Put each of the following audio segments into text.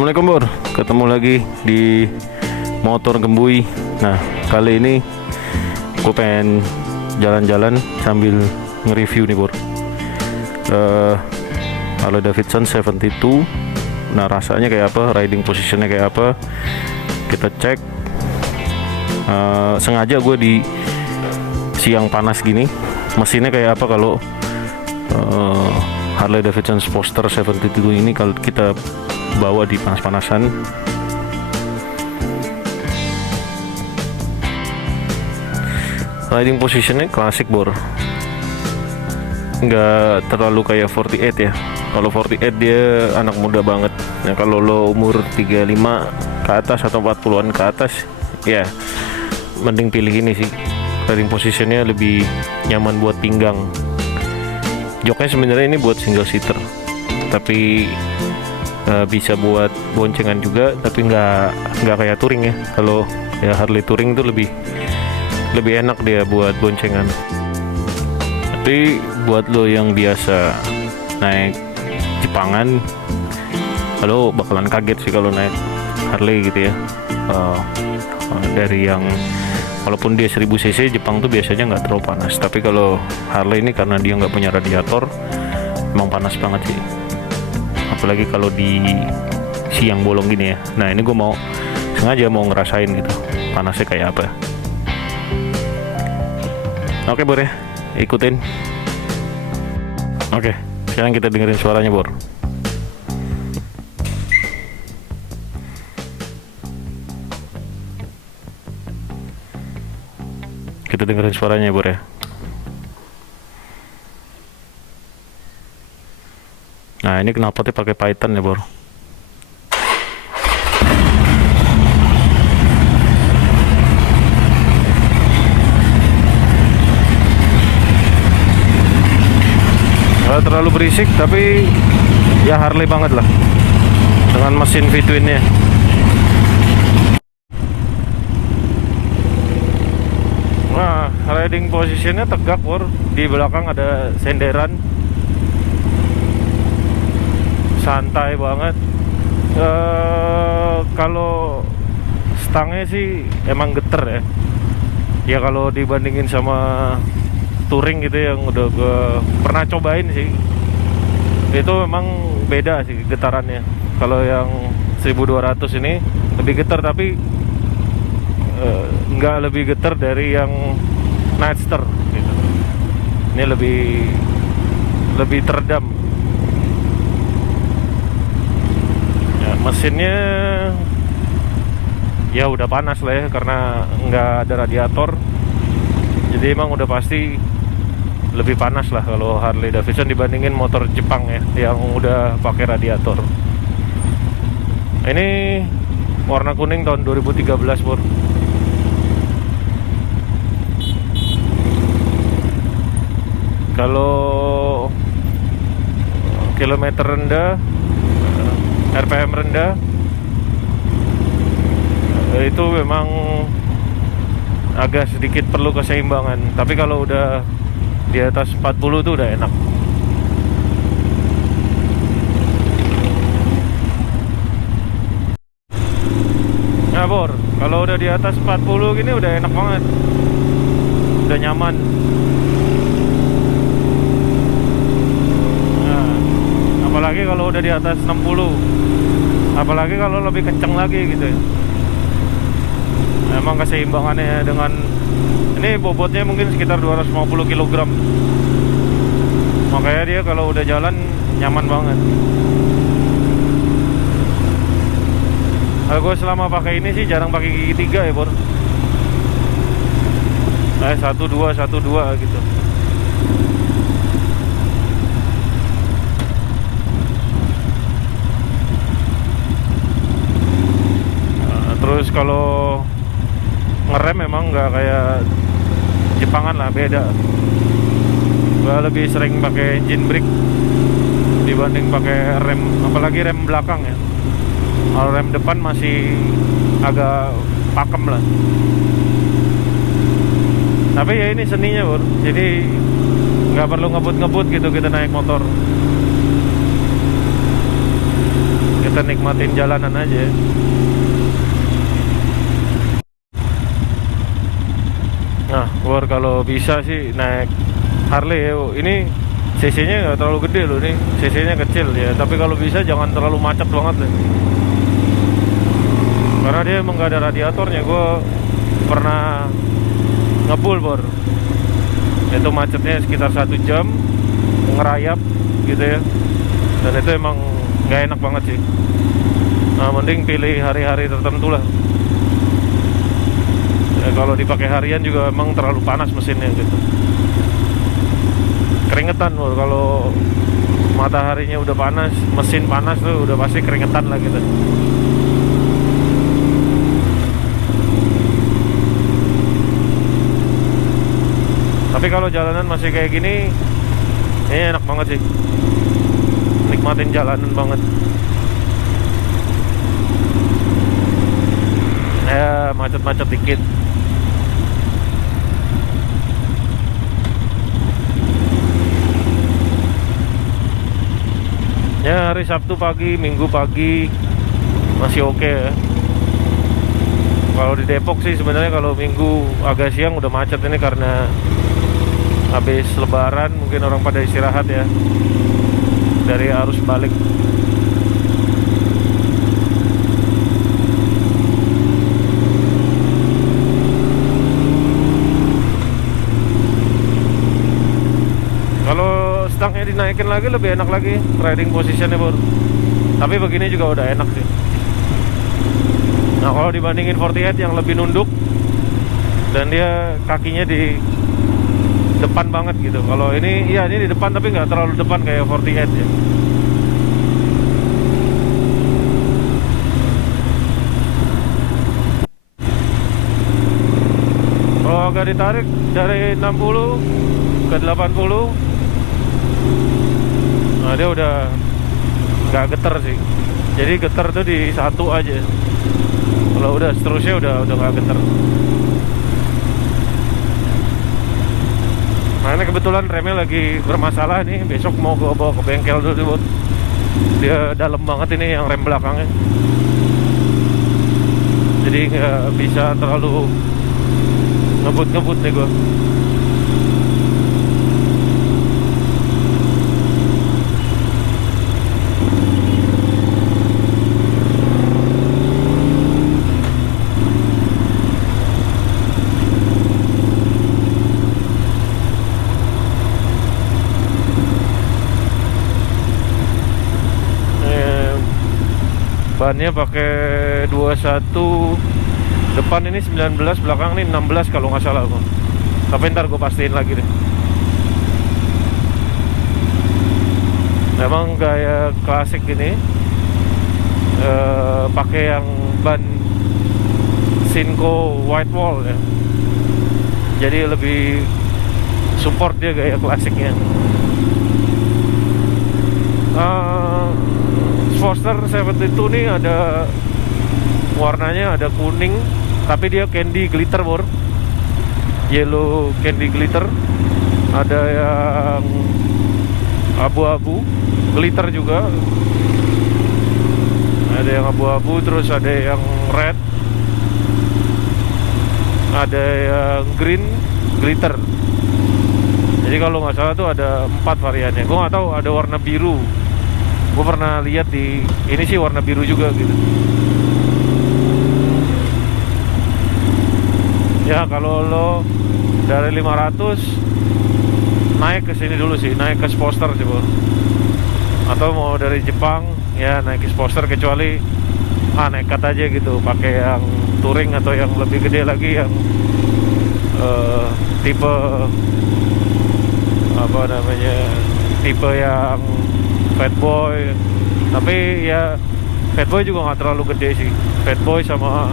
Assalamualaikum Bor, ketemu lagi di Motor Gembui. Nah, kali ini gue pengen jalan-jalan sambil nge-review nih Bor. Harley Davidson 72. Nah, rasanya kayak apa, riding positionnya kayak apa, kita cek. Sengaja gue di siang panas gini, mesinnya kayak apa kalau Harley Davidson Sportster 72 ini kalau kita bawa di panas-panasan. Riding positionnya klasik Bor, nggak terlalu kayak 48 ya. Kalau 48 dia anak muda banget. Nah, kalau lo umur 35 ke atas atau 40-an ke atas, ya mending pilih ini sih. Riding positionnya lebih nyaman buat pinggang. Joknya sebenarnya ini buat single seater, tapi bisa buat boncengan juga, tapi nggak kayak touring ya. Kalau ya Harley touring itu lebih enak dia buat boncengan. Tapi buat lo yang biasa naik Jepangan, lo bakalan kaget sih kalau naik Harley gitu ya. Dari yang walaupun dia 1000 cc, Jepang tuh biasanya nggak terlalu panas, tapi kalau Harley ini karena dia nggak punya radiator, emang panas banget sih. Apalagi kalau di siang bolong gini ya. Nah, ini gue sengaja mau ngerasain gitu panasnya kayak apa. Oke Bor ya, ikutin. Oke, sekarang kita dengerin suaranya Bor. Kita dengerin suaranya Bor ya. Nah, ini knalpotnya pakai Python ya Bor. Nggak terlalu berisik, tapi ya Harley banget lah dengan mesin V-twinnya. Nah, riding positionnya tegak Bor. Di belakang ada senderan, santai banget. Kalau stangnya sih emang geter ya. Ya kalau dibandingin sama touring gitu yang udah gue pernah cobain sih, itu memang beda sih getarannya. Kalau yang 1200 ini lebih getar, tapi nggak lebih getar dari yang Nightster gitu. Ini lebih teredam. Mesinnya ya udah panas lah ya, karena nggak ada radiator, jadi emang udah pasti lebih panas lah kalau Harley Davidson dibandingin motor Jepang ya yang udah pakai radiator. Ini warna kuning tahun 2013 Bor. Kalau kilometer rendah, RPM rendah, itu memang agak sedikit perlu keseimbangan. Tapi kalau udah di atas 40 tuh udah enak. Nah Bor, kalau udah di atas 40 gini udah enak banget, udah nyaman. Apalagi kalau udah di atas 60, apalagi kalau lebih kenceng lagi gitu ya. Emang keseimbangannya dengan ini bobotnya mungkin sekitar 250 kg, makanya dia kalau udah jalan nyaman banget. Gue selama pakai ini sih jarang pakai gigi 3 ya Bor. 12 gitu. Terus kalau ngerem memang nggak kayak Jepangan lah, beda. Gue lebih sering pakai engine brake dibanding pakai rem, apalagi rem belakang ya. Kalau rem depan masih agak pakem lah. Tapi ya ini seninya Bor, jadi nggak perlu ngebut-ngebut gitu kita naik motor. Kita kita nikmatin jalanan aja. Nah, Bor, kalau bisa sih naik Harley ya. Ini CC-nya nggak terlalu gede loh nih, CC-nya kecil ya. Tapi kalau bisa jangan terlalu macet banget deh. Karena dia emang nggak ada radiatornya. Gue pernah ngebul, Bor. Itu macetnya sekitar 1 jam, ngerayap gitu ya. Dan itu emang nggak enak banget sih. Nah, mending pilih hari-hari tertentu lah. Ya, kalau dipakai harian juga emang terlalu panas mesinnya gitu. Keringetan loh kalau mataharinya udah panas, mesin panas tuh udah pasti keringetan lah gitu. Tapi kalau jalanan masih kayak gini, ini enak banget sih. Nikmatin jalanan banget. Ya macet-macet dikit. Ya hari Sabtu pagi, Minggu pagi masih oke ya. Kalau di Depok sih sebenarnya kalau Minggu agak siang udah macet ini karena habis Lebaran mungkin orang pada istirahat ya dari arus balik. Kalau stangnya dinaikin lagi lebih enak lagi riding positionnya, Bro. Tapi begini juga udah enak sih. Nah kalau dibandingin 48 yang lebih nunduk dan dia kakinya di depan banget gitu. Kalau ini iya ini di depan tapi nggak terlalu depan kayak 48 ya. Kalau agak ditarik dari 60 ke 80, nah dia udah nggak getar sih. Jadi getar tuh di satu aja. Kalau udah seterusnya udah nggak getar. Nah ini kebetulan remnya lagi bermasalah nih. Besok mau gue bawa ke bengkel dulu, Bud. Dia dalam banget ini yang rem belakangnya. Jadi nggak bisa terlalu ngebut nih gue. Bannya pakai 21, depan ini 19, belakang ini 16 kalau nggak salah bang. Tapi ntar gue pastiin lagi deh. Memang gaya klasik ini pakai yang ban Sinco white wall ya. Jadi lebih support dia gaya klasiknya. Forster 72 nih ada warnanya ada kuning tapi dia candy glitter, Bor. Yellow candy glitter. Ada yang abu-abu glitter juga. Ada yang abu-abu, terus ada yang red. Ada yang green glitter. Jadi kalau nggak salah tuh ada 4 variannya. Gue nggak tahu ada warna biru. Gue pernah lihat di ini sih warna biru juga gitu. Ya kalau lo dari 500 naik ke sini dulu sih, naik ke Sportster sih, Bro. Atau mau dari Jepang ya naik ke Sportster, kecuali nekat aja gitu pakai yang touring atau yang lebih gede lagi yang tipe apa namanya, tipe yang Fatboy. Tapi ya Fatboy juga nggak terlalu gede sih. Fatboy sama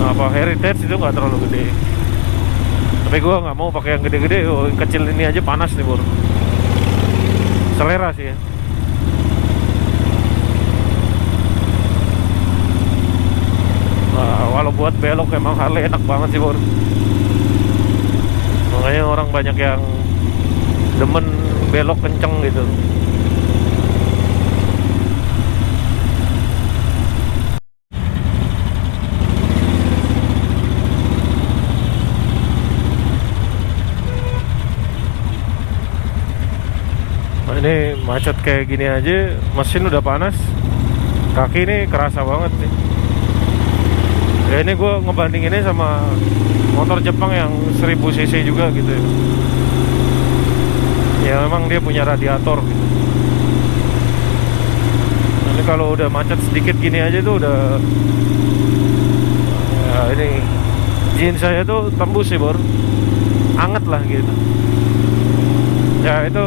apa Heritage itu nggak terlalu gede. Tapi gue nggak mau pakai yang gede-gede. Yang kecil ini aja panas nih, Bro. Selera sih ya. Nah, walau buat belok emang Harley enak banget sih, Bro. Makanya orang banyak yang demen belok kenceng gitu. Ini macet kayak gini aja mesin udah panas, kaki ini kerasa banget sih. Ya ini gue ngebandinginnya sama motor Jepang yang 1000 cc juga gitu ya. Ya memang dia punya radiator gitu. Ini kalau udah macet sedikit gini aja tuh udah, ya ini jeans saya tuh tembus sih bor, anget lah gitu. Ya itu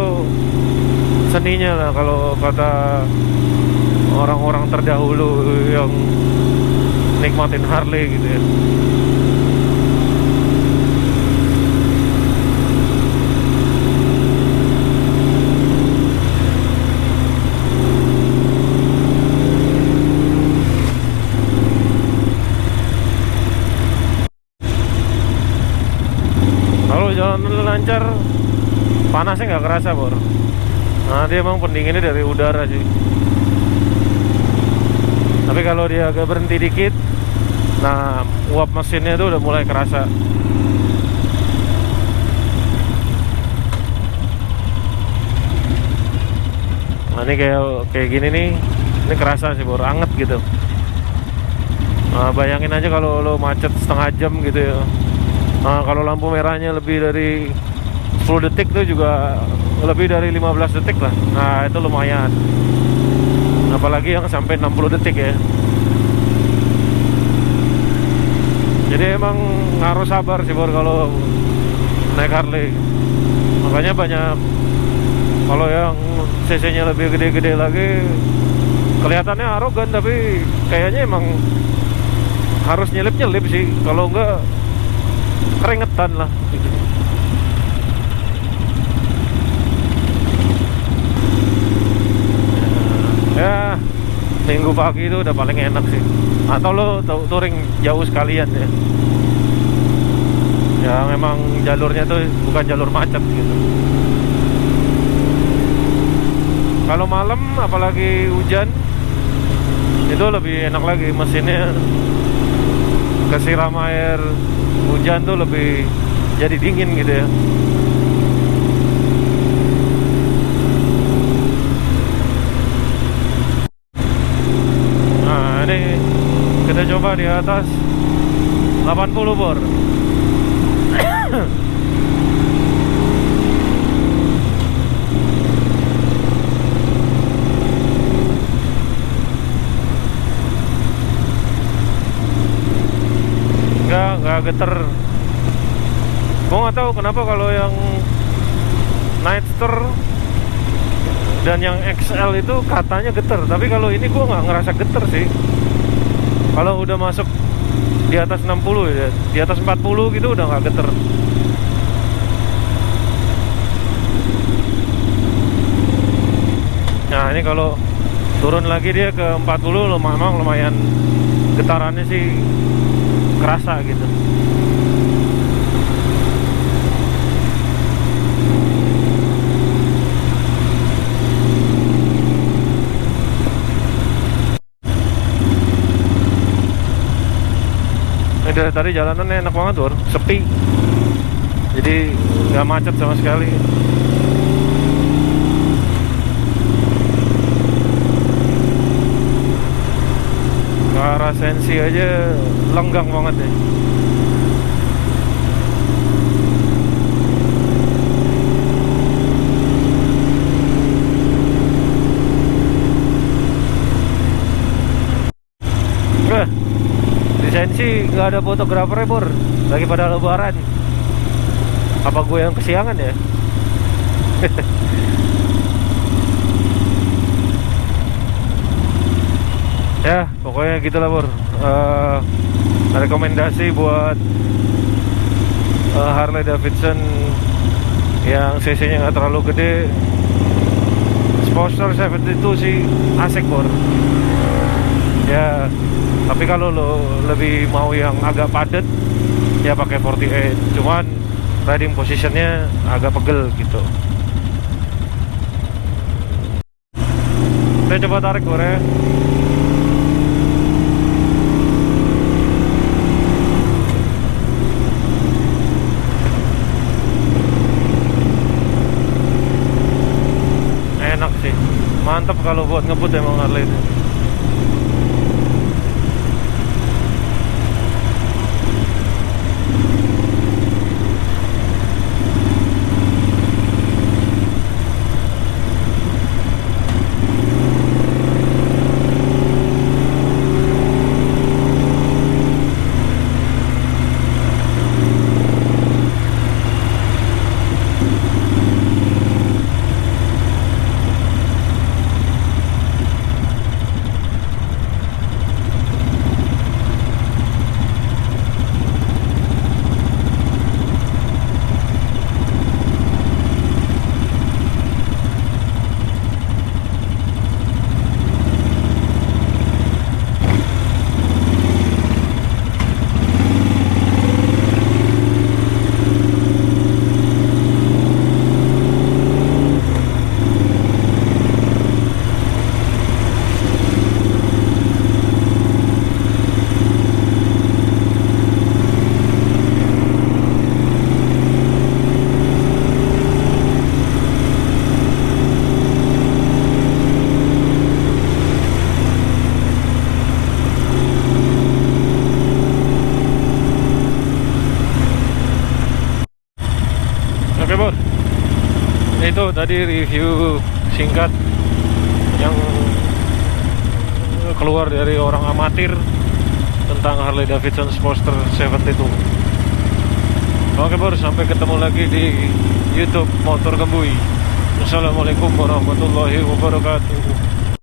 seninya lah kalau kata orang-orang terdahulu yang nikmatin Harley gitu ya. Kalau jalan lancar panasnya nggak kerasa bor. Nah dia emang pendinginnya dari udara sih. Tapi kalau dia agak berhenti dikit, nah uap mesinnya tuh udah mulai kerasa. Nah ini kayak gini nih, ini kerasa sih bor, anget gitu. Nah, bayangin aja kalau lo macet setengah jam gitu ya. Nah, kalau lampu merahnya lebih dari 10 detik tuh juga lebih dari 15 detik lah. Nah itu lumayan. Apalagi yang sampai 60 detik ya. Jadi emang harus sabar sih bor kalau naik Harley. Makanya banyak, kalau yang cc-nya lebih gede-gede lagi kelihatannya arogan, tapi kayaknya emang harus nyelip-nyelip sih. Kalau enggak keringetan lah gitu. Ya minggu pagi itu udah paling enak sih. Atau lo touring jauh sekalian ya. Ya memang jalurnya tuh bukan jalur macet gitu. Kalau malam apalagi hujan itu lebih enak lagi, mesinnya kesiram air hujan tuh lebih jadi dingin gitu ya. Nah ini kita coba di atas 80 bor. Nggak geter. Gue nggak tahu kenapa kalau yang Nightster dan yang XL itu katanya geter, tapi kalau ini gue nggak ngerasa geter sih. Kalau udah masuk di atas 60 ya, di atas 40 gitu udah nggak geter. Nah ini kalau turun lagi dia ke 40 memang lumayan getarannya sih kerasa gitu. Dari tadi jalanannya enak banget bor, sepi, jadi nggak macet sama sekali. Ke arah Sensi aja lenggang banget ya. Di Sensi nggak ada fotografer bor, lagi pada lebaran. Apa gue yang kesiangan ya? Ya pokoknya gitulah bor. Rekomendasi buat Harley Davidson yang cc-nya nggak terlalu gede, Sportster 72 sih asik bor. Ya tapi kalau lo lebih mau yang agak padat ya pakai 48, cuman riding positionnya agak pegel gitu. Kita coba tarik bor ya. mantap kalau buat ngebut emang Harley itu. Oke bos, itu tadi review singkat yang keluar dari orang amatir tentang Harley Davidson Sportster 72. Oke bos, sampai ketemu lagi di YouTube Motor Kembui. Assalamualaikum warahmatullahi wabarakatuh.